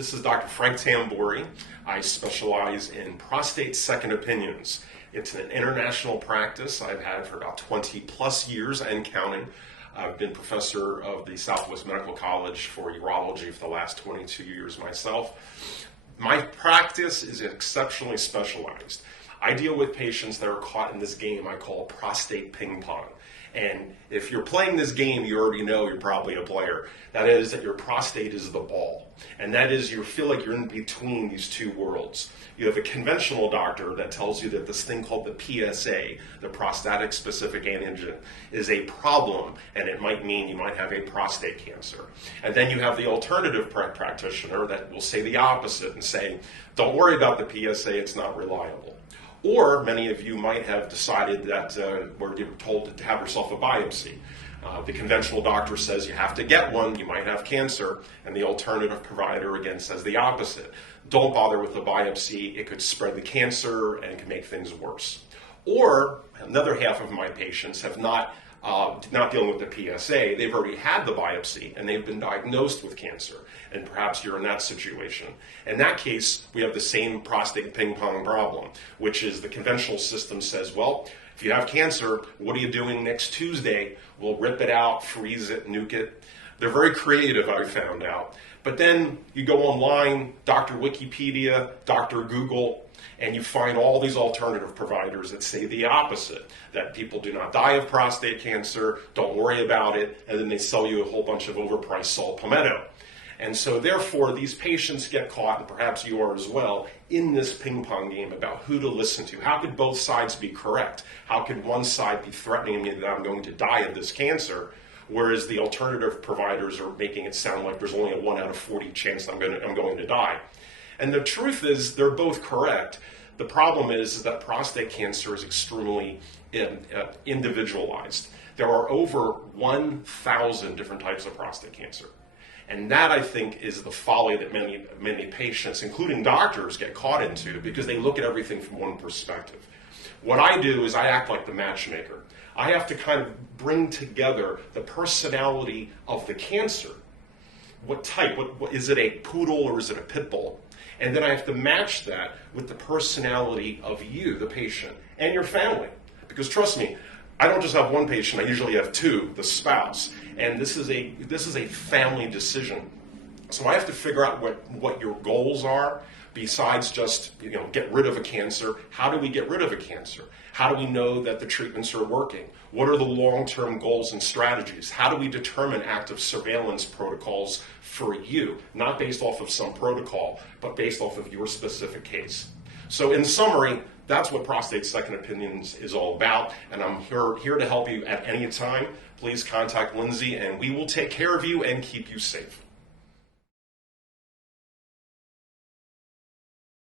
This is Dr. Phranq Tamburri. I specialize in prostate second opinions. It's an international practice I've had for about 20 plus years and counting. I've been professor of the Southwest Medical College for Urology for the last 22 years myself. My practice is exceptionally specialized. I deal with patients that are caught in this game I call prostate ping pong. And if you're playing this game, you already know you're probably a player. That is that your prostate is the ball. And that is you feel like you're in between these two worlds. You have a conventional doctor that tells you that this thing called the PSA, the prostatic specific antigen, is a problem, and it might mean you might have a prostate cancer. And then you have the alternative practitioner that will say the opposite and say, don't worry about the PSA, it's not reliable. Or many of you might have decided that where you were told to have yourself a biopsy. The conventional doctor says you have to get one, you might have cancer, and the alternative provider again says the opposite. Don't bother with the biopsy, it could spread the cancer and can make things worse. Or another half of my patients have not dealing with the PSA, they've already had the biopsy and they've been diagnosed with cancer, and perhaps you're in that situation. In that case, we have the same prostate ping pong problem, which is the conventional system says, well, if you have cancer, what are you doing next Tuesday? We'll rip it out, freeze it, nuke it. They're very creative, I found out. But then you go online, Dr. Wikipedia, Dr. Google, and you find all these alternative providers that say the opposite, that people do not die of prostate cancer, don't worry about it, and then they sell you a whole bunch of overpriced salt palmetto. And so therefore, these patients get caught, and perhaps you are as well, in this ping pong game about who to listen to. How could both sides be correct? How could one side be threatening me that I'm going to die of this cancer, whereas the alternative providers are making it sound like there's only a 1 out of 40 chance I'm going to die? And the truth is, they're both correct. The problem is that prostate cancer is extremely individualized. There are over 1,000 different types of prostate cancer. And that, I think, is the folly that many patients, including doctors, get caught into because they look at everything from one perspective. What I do is I act like the matchmaker. I have to kind of bring together the personality of the cancer. What type? What is it, a poodle or is it a pit bull? And then I have to match that with the personality of you, the patient, and your family. Because trust me, I don't just have one patient, I usually have two, the spouse. And this is a family decision. So I have to figure out what your goals are, besides just get rid of a cancer. How do we get rid of a cancer? How do we know that the treatments are working? What are the long-term goals and strategies? How do we determine active surveillance protocols for you? Not based off of some protocol, but based off of your specific case. So in summary, that's what Prostate Second Opinions is all about, and I'm here to help you at any time. Please contact Lindsay, and we will take care of you and keep you safe.